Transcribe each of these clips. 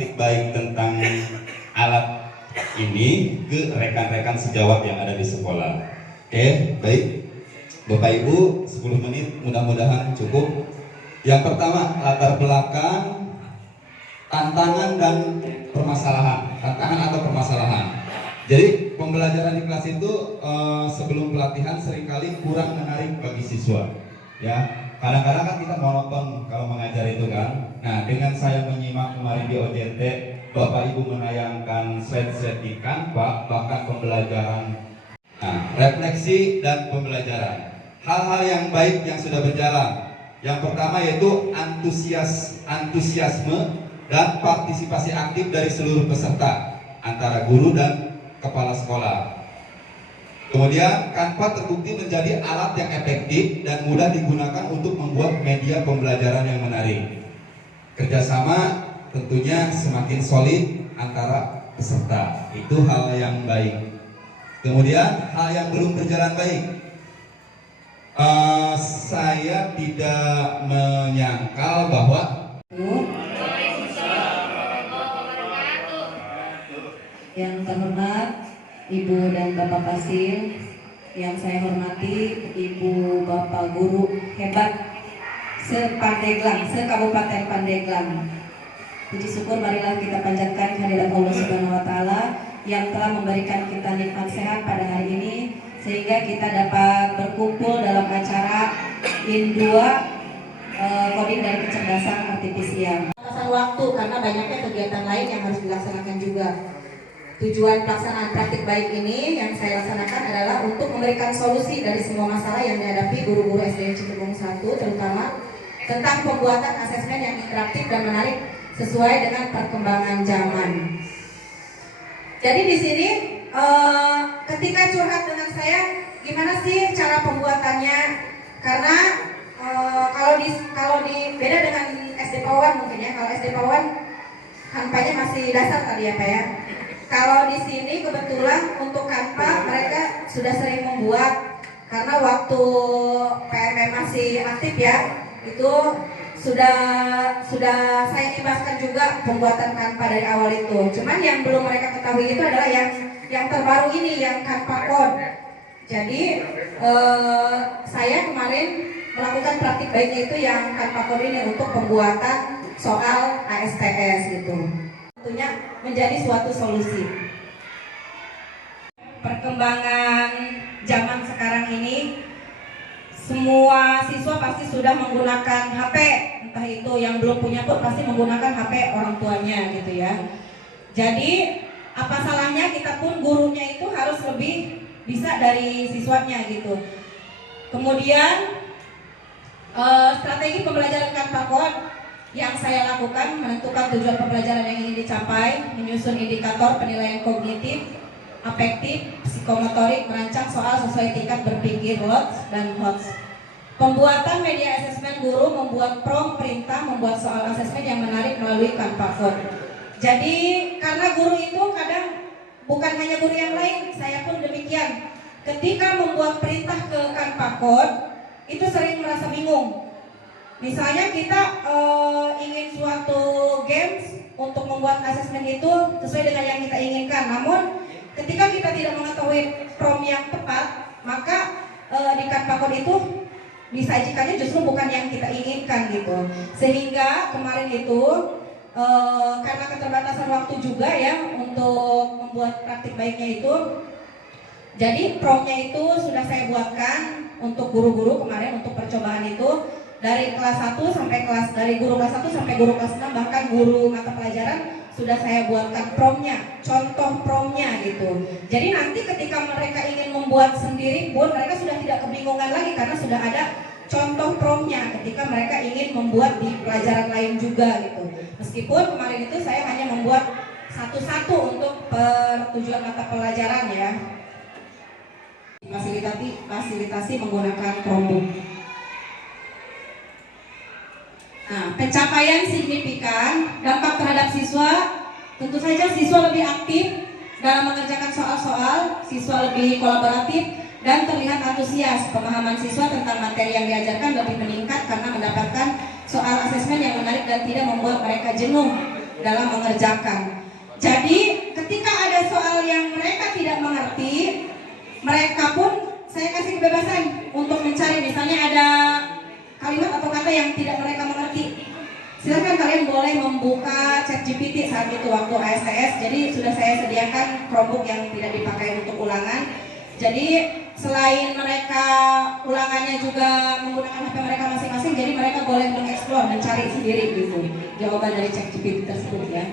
praktik baik tentang alat ini ke rekan-rekan sejawat yang ada di sekolah. Oke, baik. Bapak Ibu, 10 menit mudah-mudahan cukup. Yang pertama, latar belakang, tantangan dan permasalahan. Tantangan atau permasalahan. Jadi pembelajaran di kelas itu sebelum pelatihan seringkali kurang menarik bagi siswa. Ya, kadang-kadang kan kita monoton kalau mengajar itu kan. Nah, dengan saya menyimak kemarin di OJT, Bapak Ibu menayangkan slide-slide di Canva, bahkan pembelajaran, refleksi dan pembelajaran. Hal-hal yang baik yang sudah berjalan. Yang pertama yaitu antusiasme dan partisipasi aktif dari seluruh peserta antara guru dan kepala sekolah. Kemudian Canva terbukti menjadi alat yang efektif dan mudah digunakan untuk membuat media pembelajaran yang menarik. Kerjasama tentunya semakin solid antara peserta. Itu hal yang baik. Kemudian hal yang belum berjalan baik. Saya tidak menyangkal bahwa yang terhormat Ibu dan Bapak Pasil, yang saya hormati Ibu Bapak Guru hebat se-Pandeglang, se-Kabupaten Pandeglang. Puji syukur marilah kita panjatkan kehadirat Allah Subhanahu wa taala yang telah memberikan kita nikmat sehat pada hari ini, sehingga kita dapat berkumpul dalam acara IN2 Coding dari Kecerdasan Artifisial. Batasan waktu karena banyaknya kegiatan lain yang harus dilaksanakan juga. Tujuan pelaksanaan praktik baik ini yang saya laksanakan adalah untuk memberikan solusi dari semua masalah yang dihadapi guru-guru SDN Cipinang 1, terutama tentang pembuatan asesmen yang interaktif dan menarik sesuai dengan perkembangan zaman. Jadi di sini ketika curhat dengan saya, gimana sih cara pembuatannya? Karena kalau di beda dengan SD Pawan mungkin ya. Kalau SD Pawan Canva-nya masih dasar tadi ya Pak ya. Kalau di sini kebetulan untuk Canva mereka sudah sering membuat, karena waktu PMM masih aktif ya, itu sudah saya ibaskan juga pembuatan Canva dari awal itu. Cuman yang belum mereka ketahui itu adalah yang terbaru ini, yang Canva Code. Jadi saya kemarin melakukan praktik baiknya itu yang Canva Code ini untuk pembuatan soal ASTS gitu. Tentunya menjadi suatu solusi. Perkembangan zaman sekarang ini, semua siswa pasti sudah menggunakan HP, entah itu yang belum punya pun pasti menggunakan HP orang tuanya gitu ya. Jadi apa salahnya kita pun gurunya itu harus lebih bisa dari siswanya gitu. Kemudian strategi pembelajaran Canva Code yang saya lakukan menentukan tujuan pembelajaran yang ingin dicapai, menyusun indikator penilaian kognitif, afektif, psikomotorik, merancang soal sesuai tingkat berpikir LOTS dan HOTS. Pembuatan media asesmen guru, membuat prompt perintah, membuat soal asesmen yang menarik melalui Canva Code. Jadi karena guru itu kadang bukan hanya guru yang lain, saya pun demikian. Ketika membuat perintah ke Canva Code, itu sering merasa bingung. Misalnya kita ingin suatu games untuk membuat asesmen itu sesuai dengan yang kita inginkan. Namun ketika kita tidak mengetahui prompt yang tepat, maka di Canva Code itu disajikannya justru bukan yang kita inginkan gitu. Sehingga kemarin itu karena keterbatasan waktu juga ya untuk membuat praktik baiknya itu, jadi promptnya itu sudah saya buatkan untuk guru-guru kemarin untuk percobaan itu. Dari kelas 1 sampai dari guru kelas 1 sampai guru kelas 6, bahkan guru mata pelajaran sudah saya buatkan promptnya, contoh promptnya gitu. Jadi nanti ketika mereka ingin membuat sendiri pun mereka sudah tidak kebingungan lagi karena sudah ada contoh promptnya ketika mereka ingin membuat di pelajaran lain juga gitu. Meskipun kemarin itu saya hanya membuat satu-satu untuk tujuan mata pelajaran ya. Fasilitasi menggunakan Chromebook. Nah, pencapaian signifikan dampak terhadap siswa, tentu saja siswa lebih aktif dalam mengerjakan soal-soal, siswa lebih kolaboratif dan terlihat antusias. Pemahaman siswa tentang materi yang diajarkan lebih meningkat karena mendapatkan soal asesmen yang menarik dan tidak membuat mereka jenuh. dalam mengerjakan. Jadi ketika ada soal yang mereka tidak mengerti, mereka pun saya kasih kebebasan untuk mencari, misalnya ada kalimat atau kata yang tidak mereka mengerti. Silakan kalian boleh membuka ChatGPT saat itu waktu ASTS. Jadi sudah saya sediakan Chromebook yang tidak dipakai untuk ulangan. Jadi selain mereka ulangannya juga menggunakan HP mereka masing-masing, jadi mereka boleh mengeksplor, mencari sendiri gitu jawaban dari ChatGPT tersebut ya.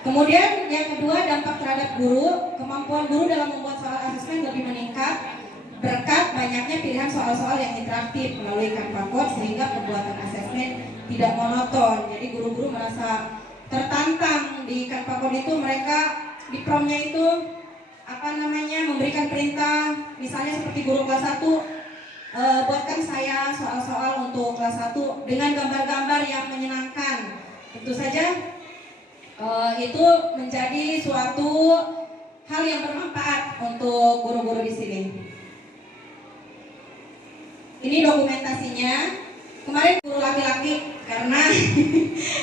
Kemudian yang kedua, dampak terhadap guru. Kemampuan guru dalam membuat soal asesmen lebih meningkat berkat banyaknya pilihan soal-soal yang interaktif melalui Canva Code, sehingga pembuatan asesmen tidak monoton. Jadi guru-guru merasa tertantang di Canva Code itu. Mereka di promnya itu memberikan perintah, misalnya seperti guru kelas 1, buatkan saya soal-soal untuk kelas 1 dengan gambar-gambar yang menyenangkan. Tentu saja itu menjadi suatu hal yang bermanfaat untuk guru-guru di sini. Ini dokumentasinya. Kemarin guru laki-laki, karena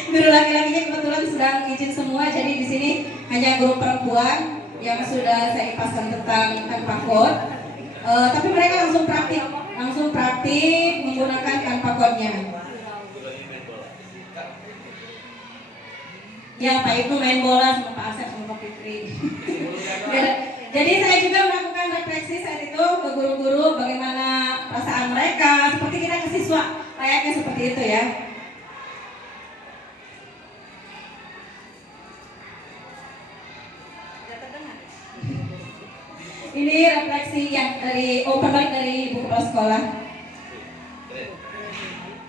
guru laki-lakinya kebetulan sedang izin semua, jadi di sini hanya guru perempuan yang sudah saya ipaskan tentang Canva Code. Tapi mereka langsung praktik menggunakan Canva Code-nya. Ya, Pak Ibnu main bola sama Pak Asep sama Pak Fitri. Jadi saya juga melakukan refleksi saat itu ke guru-guru, bagaimana perasaan mereka, seperti kita ke siswa, layaknya seperti itu ya. Ini refleksi yang dari balik dari buku kepala sekolah.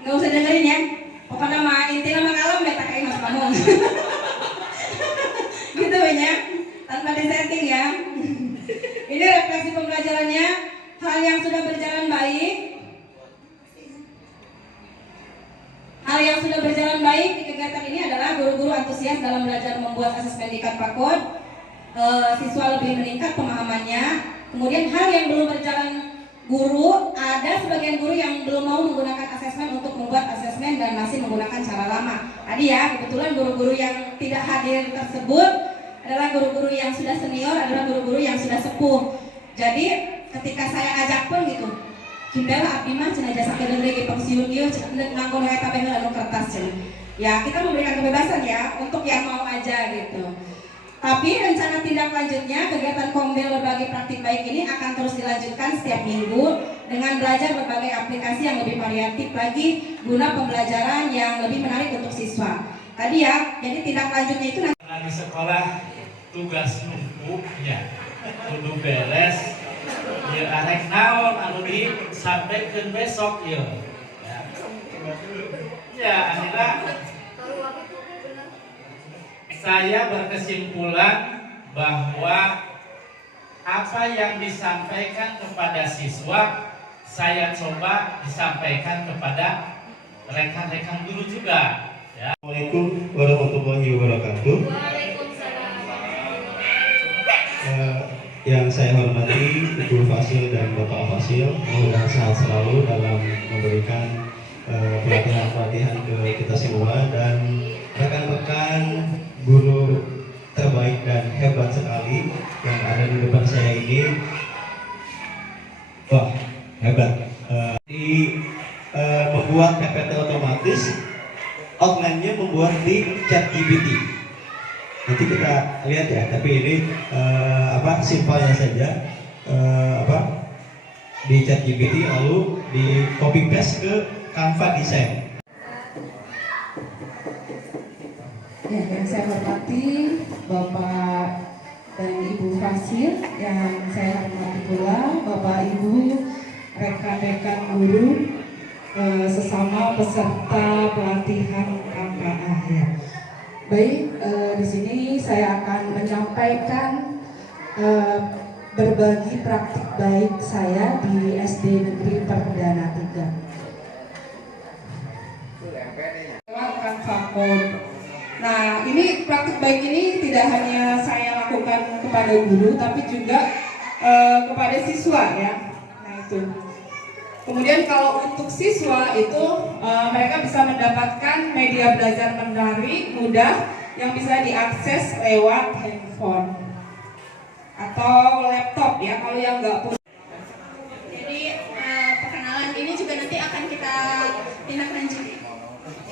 Nggak usah dengerin ya. Pokoknya inti nama kalam beta kayak mas kamu. Gitu banyak, tanpa disetting ya. Ini refleksi pembelajarannya, hal yang sudah berjalan baik. Hal yang sudah berjalan baik di kegiatan ini adalah guru-guru antusias dalam belajar membuat asesmen di Canva Code. Siswa lebih meningkat pemahamannya. Kemudian hal yang belum berjalan guru, ada sebagian guru yang belum mau menggunakan asesmen untuk membuat asesmen dan masih menggunakan cara lama. Tadi ya, kebetulan guru-guru yang tidak hadir tersebut adalah guru-guru yang sudah senior, adalah guru-guru yang sudah sepuh. Jadi ketika saya ajak pun gitu, Kimbela abdi mah cenah jasa kedeung ge pensiun ieu cenah nganggo eta teh anu kertas cenah. Ya, kita memberikan kebebasan ya untuk yang mau aja gitu. Tapi rencana tindak lanjutnya, kegiatan Kombel berbagi praktik baik ini akan terus dilanjutkan setiap minggu dengan belajar berbagai aplikasi yang lebih variatif lagi guna pembelajaran yang lebih menarik untuk siswa. Tadi ya, jadi tindak lanjutnya itu nanti di sekolah tugas numpuk ya, kudu beres. Ya arek naon anu disampaikan besok ya. Ya, akhirnya saya berkesimpulan bahwa apa yang disampaikan kepada siswa saya coba disampaikan kepada rekan-rekan guru juga. Ya. Assalamualaikum warahmatullahi wabarakatuh. Yang saya hormati Ibu Fasil dan Bapak Fasil, mudah-mudahan sehat selalu dalam memberikan pelatihan-pelatihan ke kita semua, dan rekan-rekan guru terbaik dan hebat sekali yang ada di depan saya ini. Wah, hebat. Membuat PPT otomatis, outline-nya membuat di ChatGPT. Nanti kita lihat ya, tapi ini simpelnya saja, di ChatGPT lalu di copy paste ke Canva Design. Ya, yang saya hormati Bapak dan Ibu Fasil, yang saya hormati pula Bapak Ibu, rekan-rekan guru, sesama peserta pelatihan Canva akhir. Baik, di sini saya akan menyampaikan berbagi praktik baik saya di SD Negeri Perdana 3. Lewat Canva Code. Nah, ini praktik baik ini tidak hanya saya lakukan kepada guru, tapi juga kepada siswa ya. Nah itu. Kemudian kalau untuk siswa itu mereka bisa mendapatkan media belajar menarik, mudah, yang bisa diakses lewat handphone atau laptop ya kalau yang nggak punya. Jadi perkenalan ini juga nanti akan kita tindak lanjuti.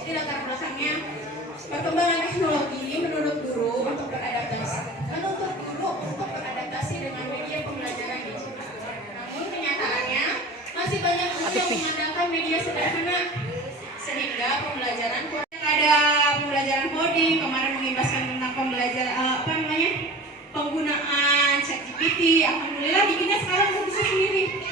Jadi latar belakangnya perkembangan teknologi menurut guru untuk beradaptasi. Menuntut guru untuk beradaptasi dengan media pembelajaran digital. Namun kenyataannya masih banyak guru yang mengandalkan media sederhana sehingga pembelajaran kurang. Ada pembelajaran coding kemarin mengimbaskan tentang pembelajaran penggunaan ChatGPT. Alhamdulillah bikinnya sekarang udah bisa sendiri.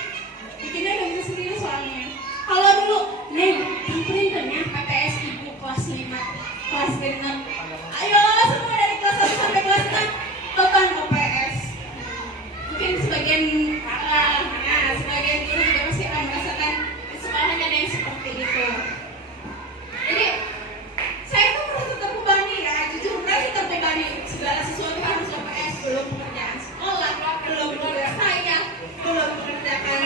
Bikinnya udah bisa sendiri soalnya. Kalau dulu, Neng, printernya PTS Ibu kelas 5, kelas 6. Ayo semua dari kelas 1 sampai kelas 6 tekan OPS. Mungkin sebagian sebagian guru juga pasti akan merasakan di sekolahnya ada yang seperti itu. Jadi saya tuh merasa terbebani ya, jujur merasa terbebani. Segala sesuatu harus OPS, belum pekerjaan sekolah, belum tugas saya, belum mengerjakan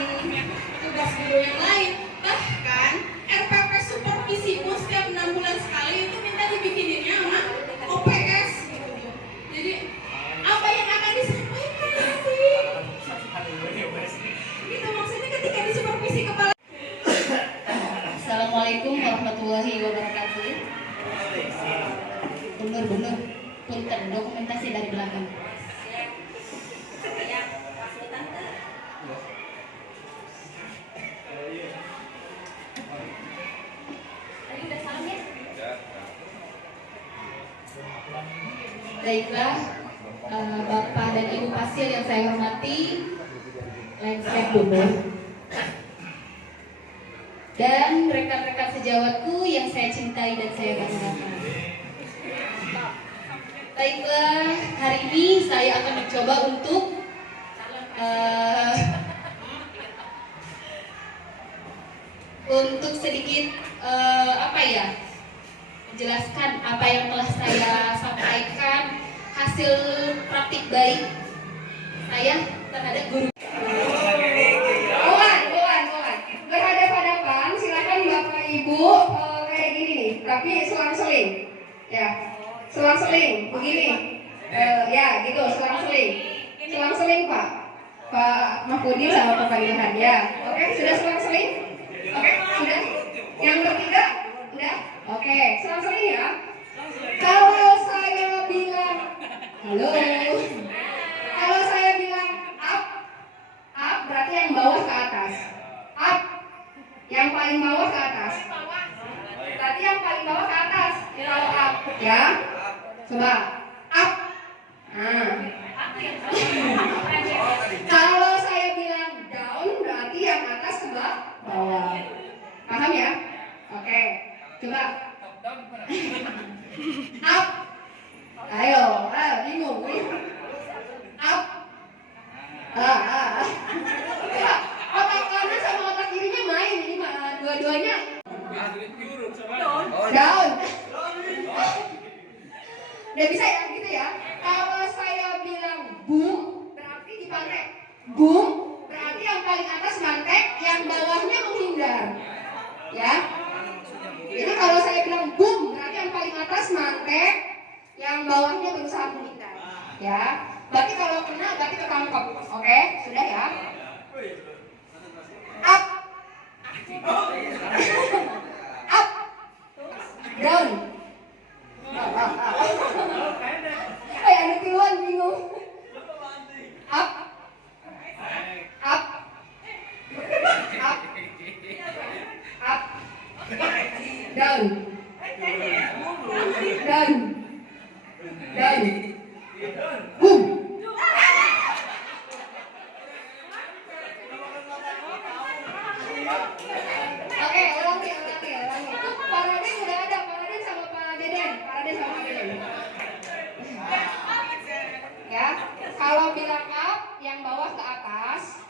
tugas guru yang lain. Bahkan RPP supervisi pun setiap 6 bulan sekali itu minta dibikininya sama OPS gitu. Jadi apa yang akan disampaikan nanti? Gitu maksudnya ketika disupervisi kepala. Assalamualaikum warahmatullahi wabarakatuh. Bener-bener punten dokumentasi dari belakang. Baiklah, Bapak dan Ibu Pasil yang saya hormati, landscape dulu. Dan rekan-rekan sejawatku yang saya cintai dan saya banggakan. Baiklah, hari ini saya akan mencoba untuk sedikit menjelaskan apa yang telah saya sampaikan, hasil praktik baik saya terhadap guru. Berhadapan-hadapan, silakan Bapak Ibu kayak gini nih, tapi selang-seling. Ya, selang-seling, begini. Ya, gitu, selang-seling. Selang-seling, Pak. Pak Mahfudin sama Pak Ilhan, ya. Oke, sudah selang-seling? Oke, sudah. Yang ketiga, udah? Oke, selang-seling ya. Kalau saya bilang, halo. Kalau saya bilang up berarti yang bawah ke atas. Up, yang paling bawah ke atas. Berarti yang paling bawah ke atas. Kalau up, ya. Coba, up. Nah. Kalau saya bilang down, berarti yang atas ke bawah. Paham ya? Oke. Coba. Up. Ayo, bingung. Up. Otak kanan sama otak kirinya main ini dua-duanya. Down. Udah bisa ya gitu ya. Kalau saya bilang boom berarti dipantek. Boom berarti yang paling atas mantek, yang bawahnya menghindar. Ya. Jadi kalau saya bilang boom berarti yang paling atas mantek, yang bawahnya berusaha menghindar. Ya. Berarti kalau kena berarti ketangkep. Oke, sudah ya. Up. Up. Down. Ada keluhan bingung. Up. Up. Up. Up. Down. Down. Down. Boom. Oke, ulangi. Pak Raden udah ada, Pak Raden sama Pak Deden. Ya, kalau bilang up, yang bawah ke atas.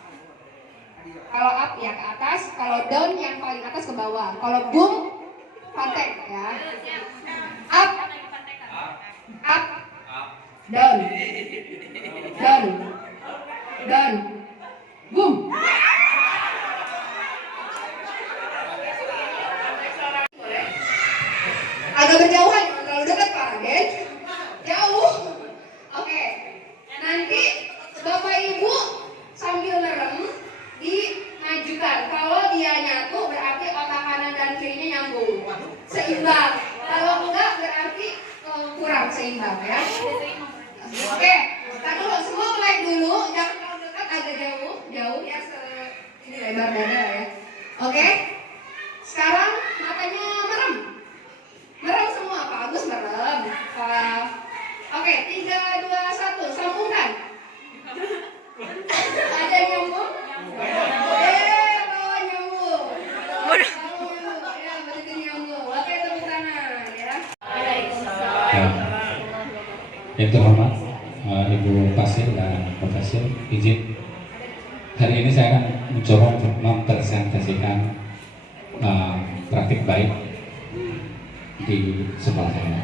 Kalau up ya ke atas, kalau down yang paling atas ke bawah. Kalau boom, pantek ya. Up, up, down, down, down, boom. Agak berjauhan, terlalu dekat Pak Raden. seimbang ya. Oke, kita dulu semua mulai dulu, jangan terlalu dekat, agak jauh ya, ini lebar dada ya. Oke, sekarang matanya merem, semua. Pak Agus merem. Oke, 3, 2, 1, sambungkan. Ada yang nyambung? Bawa nyambung. Ya, berarti nyambung. Oke, tepuk tangan ya. Yang terhormat Ibu Fasil dan Pak Fasil, izin hari ini saya akan mencoba untuk mempresentasikan praktik baik di sekolah saya.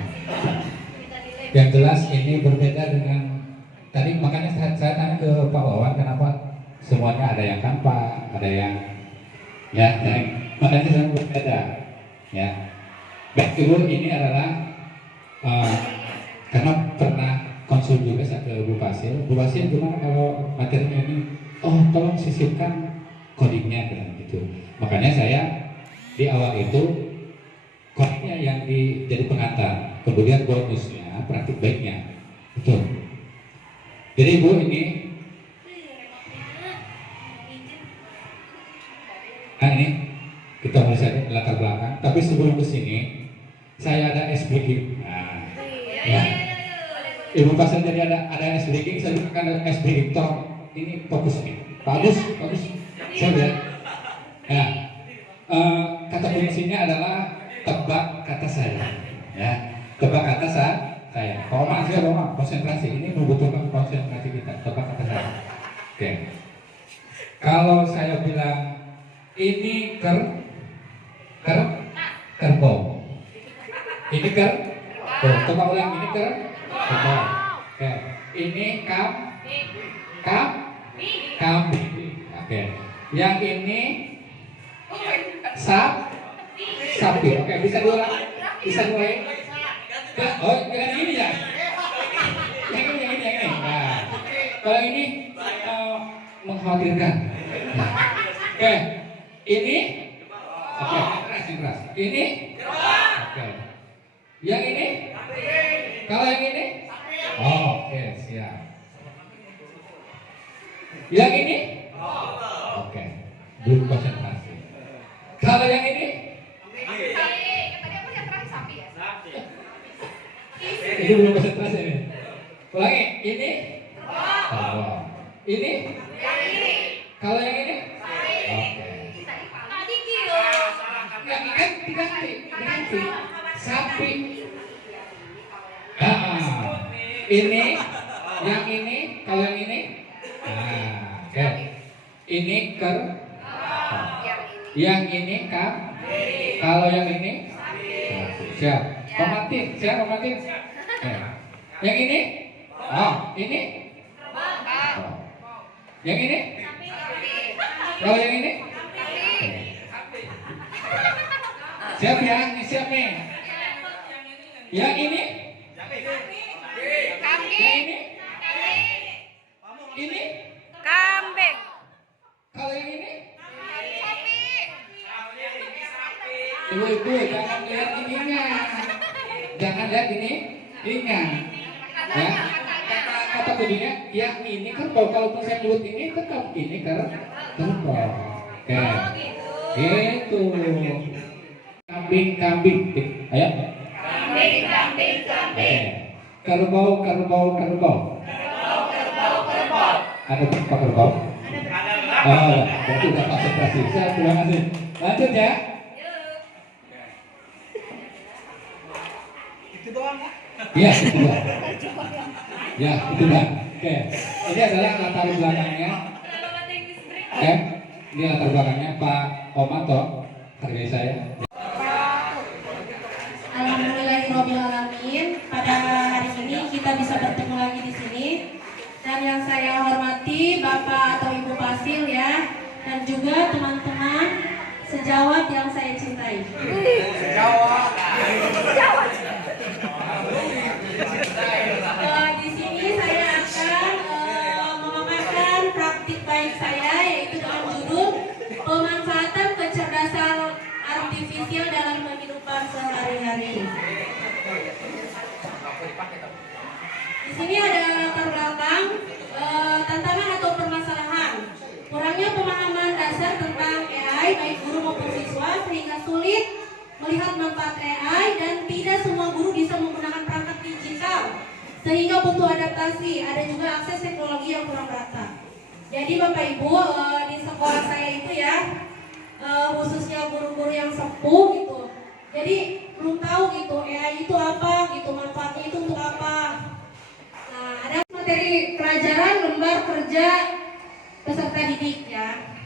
Yang jelas ini berbeda dengan tadi, makanya saya tanya ke Pak Wawan kenapa semuanya ada yang tanpa, ada yang makanya saya berbeda ya. Baik dulu ini adalah karena pernah konsul juga saya ke Bu Fasil. Bu Fasil gimana kalau materinya ini? Oh, tolong sisipkan codingnya gitu. Makanya saya di awal itu codingnya yang jadi pengantar, kemudian bonusnya praktik baiknya. Betul. Jadi Bu ini, nah ini kita mulai saja latar belakang. Tapi sebelum ke sini saya ada SBG. Nah, ya. Ibu Fasil jadi ada SBG, saya juga akan ada SBG. Ini fokus nih, bagus. Saya lihat. Nah, kata kuncinya adalah tebak kata saya. Ya, tebak kata saya. Roma, konsentrasi. Ini membutuhkan konsentrasi kita. Tebak kata saya. Oke. Kalau saya bilang ini kerbau. Ini kerbau. Coba ulang, ini kerbau. Oke. Ini kambing. Oke. Yang ini sapi. Oke, bisa diulang? Oh, yang ini ya. Yang ini. Nah, kalau ini mengkhawatirkan. Nah. Oke. Ini oke, keras. Ini oke. Yang ini? Kalau yang ini? Oh, oke, siap. Yang ini? Oke, belum konsentrasi. Kalau yang ini? Ini belum konsentrasi nih. Ulangi, ini? Ini? Kalau yang ini? Oke. Diganti. Sapi. Ini? Yang ini? Kalau yang ini? Nah, oke. Ini yang ini kalau yang ini siap. Romantis. Yang ini? Oh, ini? Oh. Yang ini? Kalau yang ini? Siap ya? Siap nih. Yang ini? Yang ini? Ini? Kambing. Kalau yang ini? Ibu-ibu jangan lihat ininya. Jangan lihat ininya. Ya. Kata kuncinya yang ini kerbau. Kalau saya nyebut ini tetap ini kerbau. Oke. Gitu. Kambing. Ayo. Kambing. Oke. Kerbau. Ada berapa kerbau? Oh, berarti udah konsentrasi. Terima kasih. Lanjut ya. Itu doang ya? Iya, itu doang. Ya, itu doang. Oke. Ini adalah latar belakangnya. Oke. Ini latar belakangnya Pak Omanto. Hargai saya. Alhamdulillahirobbilalamin. Pada hari ini kita bisa bertemu lagi di sini. Dan yang saya hormati Bapak atau Ibu Fasil ya, dan juga teman-teman sejawat yang saya cintai. Di sini saya akan memaparkan praktik baik saya, yaitu dengan judul pemanfaatan kecerdasan artifisial dalam kehidupan sehari-hari. sulit melihat manfaat AI dan tidak semua guru bisa menggunakan perangkat digital sehingga butuh adaptasi. Ada juga akses teknologi yang kurang merata. Jadi Bapak Ibu, di sekolah saya itu ya, khususnya guru-guru yang sepuh gitu, jadi belum tahu gitu AI itu apa gitu, manfaatnya itu untuk apa. Nah, ada materi pelajaran lembar kerja peserta didik ya.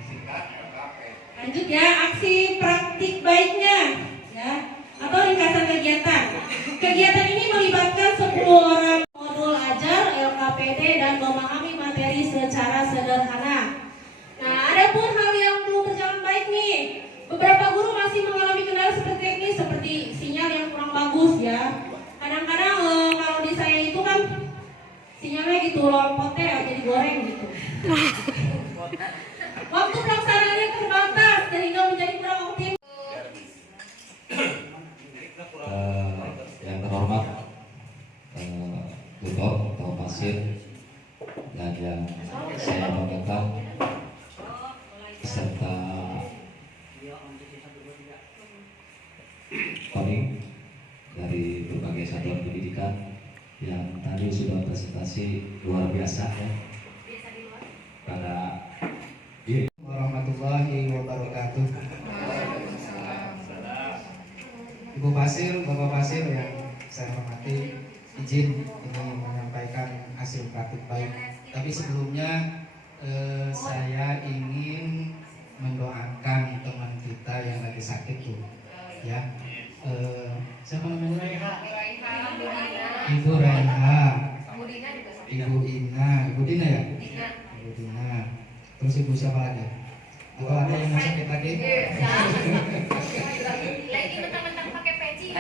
Lanjut ya, aksi praktik baiknya ya, atau ringkasan kegiatan. Kegiatan ini melibatkan 10 orang, modul ajar, LKPD, dan memahami materi secara sederhana. Nah, ada pun hal yang belum berjalan baik nih. Beberapa guru masih mengalami kendala seperti teknis, seperti sinyal yang kurang bagus ya. Kadang-kadang kalau di saya itu kan sinyalnya gitu lompotnya jadi goreng gitu. Waktu pelaksanaannya terbatas sehingga menjadi kurang optimal. Yang terhormat tutor atau pasir dan yang saya banggakan serta Tony dari berbagai satuan pendidikan yang tadi sudah presentasi luar biasa ya pada warahmatullahi wabarakatuh. Ibu Pasir, Bapak Pasir yang saya hormati, izin ini menyampaikan hasil praktik baik. Tapi sebelumnya saya ingin mendoakan teman kita yang lagi sakit tuh, ya. Siapa namanya? Ibu Raiha, Ibu Ina, Ibu Dina ya? Ibu Dina. Terus ibu siapa lagi? Atau ada yang mau sakit lagi? Lagi mentang-mentang pakai peci.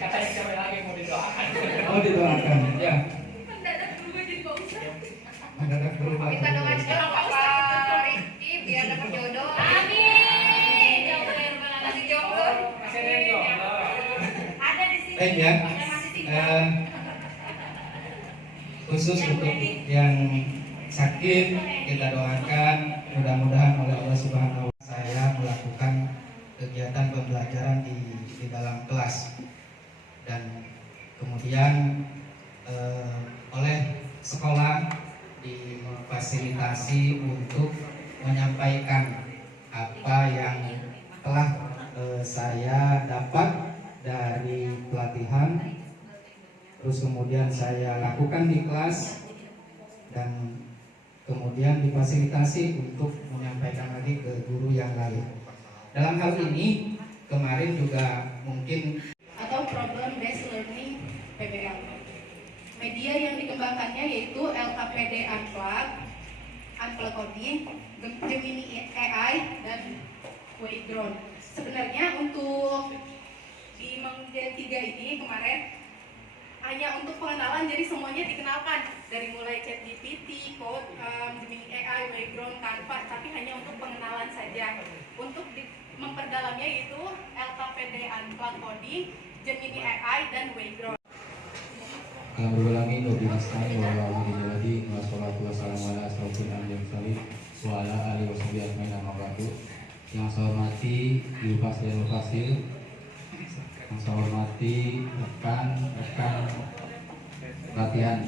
Katanya siapa lagi mau didoakan? Oh, didoakan, ya. Mendadak berubah jadi Pak Ustaz. Mendadak berubah. Minta doa sekarang Pak Rizky biar dapat jodoh. Amin. Ya Allah ya Rabbal Masih Alamin. jomblo. Masih ada yang jomblo. Ada di sini. Baik ya. Masih tinggal. Khusus untuk yang sakit kita doakan mudah-mudahan oleh Allah Subhanahu wa Ta'ala. Saya melakukan kegiatan pembelajaran di dalam kelas dan kemudian oleh sekolah difasilitasi untuk menyampaikan apa yang telah saya dapat dari pelatihan, terus kemudian saya lakukan di kelas dan kemudian difasilitasi untuk menyampaikan lagi ke guru yang lain. Dalam hal ini kemarin juga mungkin Atau problem based learning PBL. Media yang dikembangkannya yaitu LKPD Unplugged, Unplugged Coding, Gemini AI, dan Waydrone. Sebenarnya untuk di Menggen 3 ini kemarin hanya untuk pengenalan, jadi semuanya dikenalkan dari mulai ChatGPT, Code, Gemini AI, Waydrone, Canva, tapi hanya untuk pengenalan saja. Untuk memperdalamnya yaitu LKPD Unplugged Coding, Gemini AI, dan Waydrone. Alhamdulillahirabbil alamin wa ala alihi wassalatu wassalamu ala asrofil anbiya'i wal mursalin wa ala alihi washabihi ajmain amma ba'du. Yang saya hormati Ibu Pasir, yang saya hormati rekan-rekan pelatihan.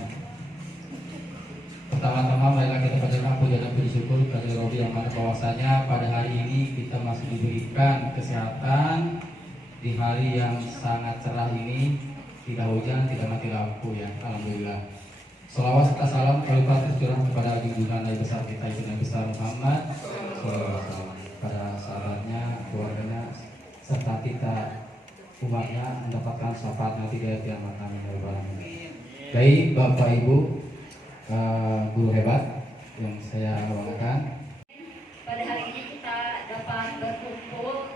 Pertama-tama marilah kita panjatkan puja dan puji syukur kepada Rabbi yang mana bahwasanya pada hari ini kita masih diberikan kesehatan di hari yang sangat cerah ini, tidak hujan, tidak mati lampu ya, alhamdulillah. Salawat serta salam kalimat tercurah kepada junjungan Nabi besar kita itu Nabi besar Muhammad SAW, pada sahabatnya, keluarganya, serta kita umatnya mendapatkan syafaat nanti dari kiamat. Amin ya rabbal alamin. Baik Bapak Ibu, guru hebat yang saya banggakan. Pada hari ini kita dapat berkumpul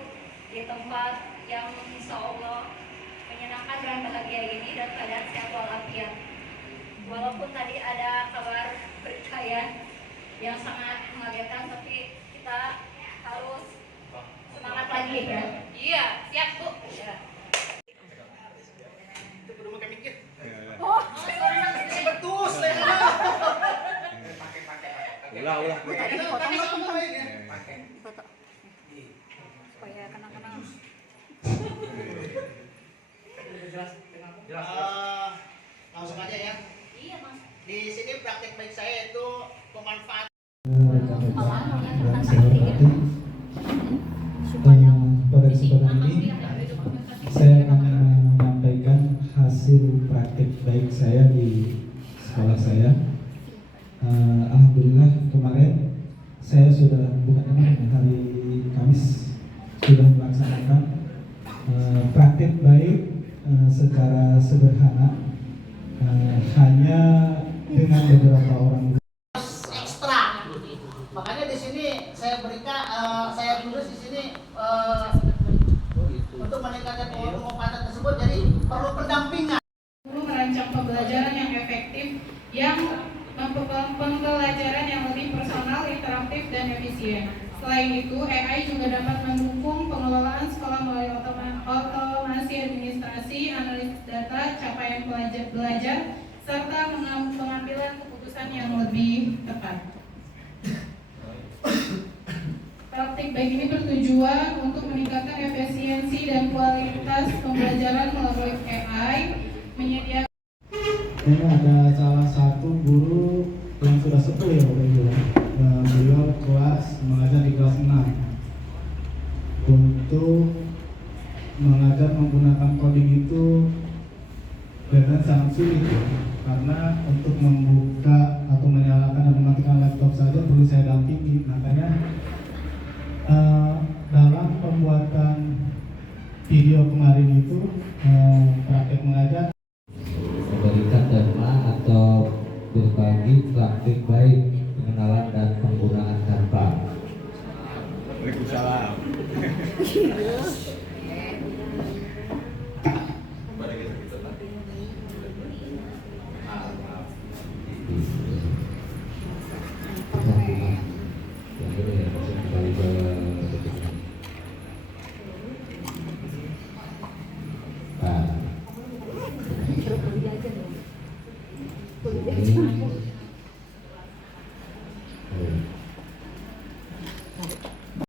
di tempat yang insya Allah menyenangkan dan bahagia ini dan keadaan sehat walafiat. Walaupun tadi ada kabar berita yang sangat mengagetkan, tapi kita harus semangat lagi ya. Iya, siap Bu. Ya. Oh, betus. Supaya kenang-kenang. Langsung aja ya. Iya, Mas. Di sini praktik baik saya itu pemanfaatan. Pada kesempatan ini saya akan menyampaikan hasil praktik baik saya di sekolah saya. Alhamdulillah kemarin saya sudah hari Kamis sudah melaksanakan praktik baik secara sederhana, hanya dengan beberapa orang. Ekstra. Makanya di sini saya berikan, saya tulis di sini untuk meningkatkan pengobatan tersebut. Jadi perlu pendampingan. Guru merancang pembelajaran yang efektif, yang pembelajaran yang lebih personal, interaktif, dan efisien. Selain itu, AI juga dapat mendukung pengelolaan sekolah melalui otomasi administrasi, analisis data, capaian belajar, serta pengambilan keputusan yang lebih tepat. Praktik baik ini bertujuan untuk meningkatkan efisiensi dan kualitas pembelajaran melalui AI, menyediakan. Ini ada salah satu guru yang sudah sepuh ya Bapak Ibu. Beliau mengajar di kelas 6 untuk mengajar menggunakan coding itu dengan sangat sulit ya. Karena untuk membuka atau menyalakan dan mematikan laptop saja perlu saya dampingi. Makanya dalam pembuatan video kemarin itu praktek mengajar memberikan tema atau berbagi praktik